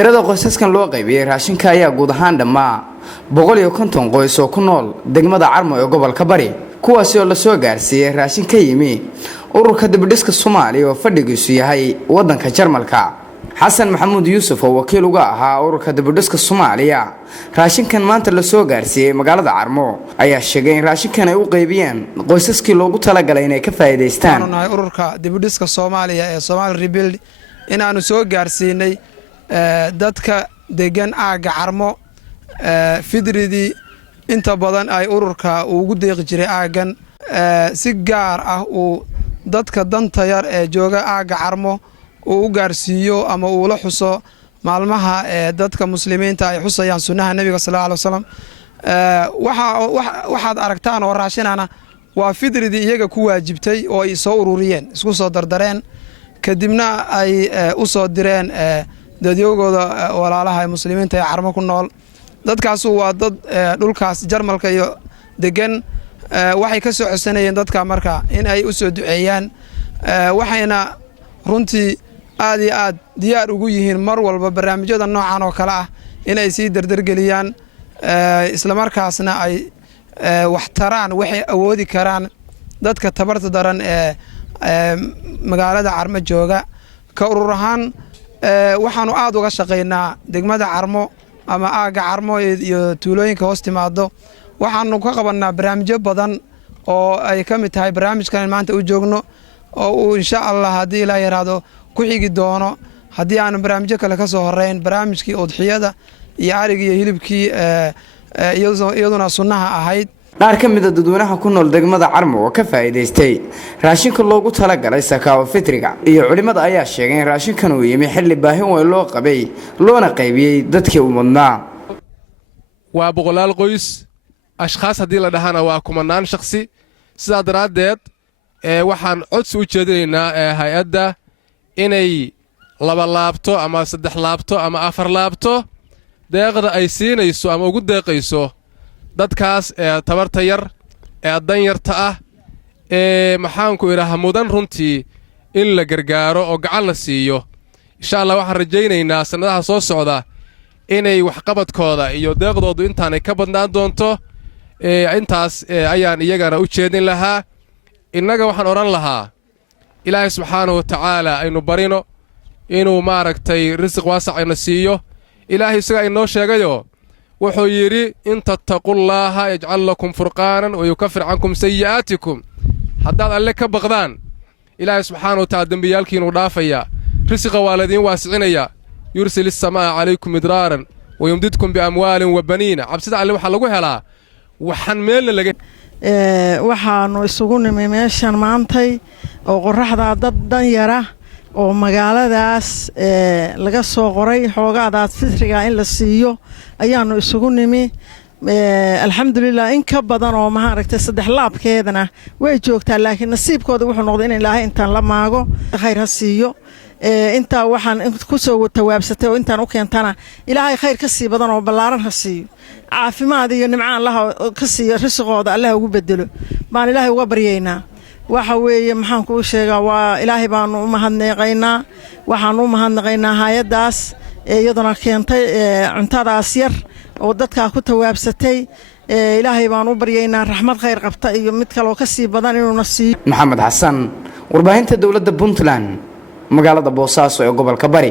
tirada qoysaskan loo qaybiyay raashinka ayaa guud ahaan dhammaa 150 qoys oo ku nool degmada Carmo ee gobolka Bari kuwaas oo la soo gaarsiiyay raashin ka yimi ururka dibadhiska Soomaaliya oo fadhigiisu yahay wadanka Jarmalka xasan maxamuud yuusuf oo wakiil uga ahaa ururka dibadhiska Soomaaliya raashinkan maanta la soo gaarsiiyay magaalada Carmo ayaa sheegay in raashinkan ay u qaybiyeen qoysaskii loogu talagalay inay ka faa'iideystaan ururka dibadhiska Soomaaliya ee Somali Rebuild inaanu soo gaarsiinay dadka degan aaga Carmo fidridii inta badan ay ururka ugu deeqi jiray aagan si gaar ah uu dadka danta yar ee jooga aaga Carmo uu u gaarsiiyo ama uu la xuso maalmaha dadka muslimiinta ay xusayaan sunnaha nabiga sallallahu alayhi wasallam waxaad aragtaan oo raashinana waa fidridii iyaga ku waajibtay oo ay soo ururiyeen isku soo dardareen kadibna ay u soo direen dadyogooda walaalaha muslimiinta ee Carmo ku nool dadkaas waa dad dhulkaas Jarmalka iyo degan waxay ka soo codsanayeen dadka marka in ay u soo duceeyaan waxayna runtii aad iyo aad diyaar ugu yihiin mar walba barnaamijyada noocan oo kala ah in ay sii dardargeliyaan isla markaasna ay wax taraan waxay awoodi karaan dadka tabarta daran ee magaalada Carmo jooga ka urur ahaan waxaanu aad uga shaqeynaa degmada Carmo ama aaga Carmo iyo tuulooyinka hoos timaado waxaanu ka qabanaa barnaamijyo badan oo ay ka mid tahay barnaamijkan maanta u joogno oo uu insha Allah hadii la yiraahdo ku xigi doono hadii aan barnaamijyo kale ka soo horeyn barnaamijkii udxiyada iyo ariga iyo hilibkii iyaduna sunnaha ahayd qaar ka mid ah dadweynaha ku nool degmada Carmo oo ka faa'iideystay raashinka loogu talagalay sakaawa fitriga iyo culimada ayaa sheegay in raashinkan uu yimi xilli baahi weyn loo qabay loona qaybiyay dadkii u mudnaa waa boqolaal qoys ashxaas hadii la dhahana waa kumanaan shakhsi sida daraadeed waxaan codsi u jeedinaynaa hay'adda inay laba laabto ama saddex laabto ama afar laabto deeqda ay siinayso ama ugu deeqayso dadkaas tabarta yar danyarta ah maxaan ku iraha mudan runtii in la gargaaro oo gacan la siiyo insha Allah waxaan rajaynaynaa sanadaha soo socda inay wax qabadkooda iyo deeqdoodu intaanay ka badnaan doonto intaas ayaan iyagana u jeedin lahaa innaga waxaan oran lahaa Ilaahay subxaanahu wa ta'aala aynu barino inuu maaragtay risq waasac ayna siiyo Ilaahay isaga inoo sheegayo wuxuu yiri in tattaqullaha yaj'al lakum furqaanan wa yukaffir ankum sayyi'aatikum haddaad alle ka baqdaan Ilaahay subxaanahu wa ta'aala dambiyaalkiinu dhaafaya risqa waaladiin waasicinaya yursilis samaa calaykum midraaran wa yumdidkum bi amwaalin wa baniina cabsida alle waxa lagu helaa waxan meel laga waxaanu isugu nimay meeshan maantay oo qoraxda dad dan yara oo magaaladaas laga soo qoray xoogaadaas fitriga in la siiyo ayaanu isugu nimi alxamdulillah in ka badan oo ma aragtay saddex laabkeedana way joogtaa laakiin nasiibkooda wuxuu noqday in Ilaahay intaan la maago khayr ha siiyo inta waxaan ku soo tawaabsatay oo intaan u keentana Ilaahay khayr ka sii badan oo ballaaran ha siiyo caafimaad iyo nimcaan Allah ka siiyo risqooda Allah ugu bedelo baan Ilaahay uga baryeynaa waxa weeye maxaan ku sheegaa waa Ilaahay baan u mahadnaqaynaa waxaan u mahadnaqaynaa hay'adaas iyaduna keentay cuntadaas yar oo dadka ku tawaabsatay Ilaahay baan u baryeynaa raxmad khayr qabta iyo mid kale oo ka sii badan inuu nasiib Maxamed Xasan warbaahinta dawladda Puntland magaalada Boosaaso ee gobolka Bari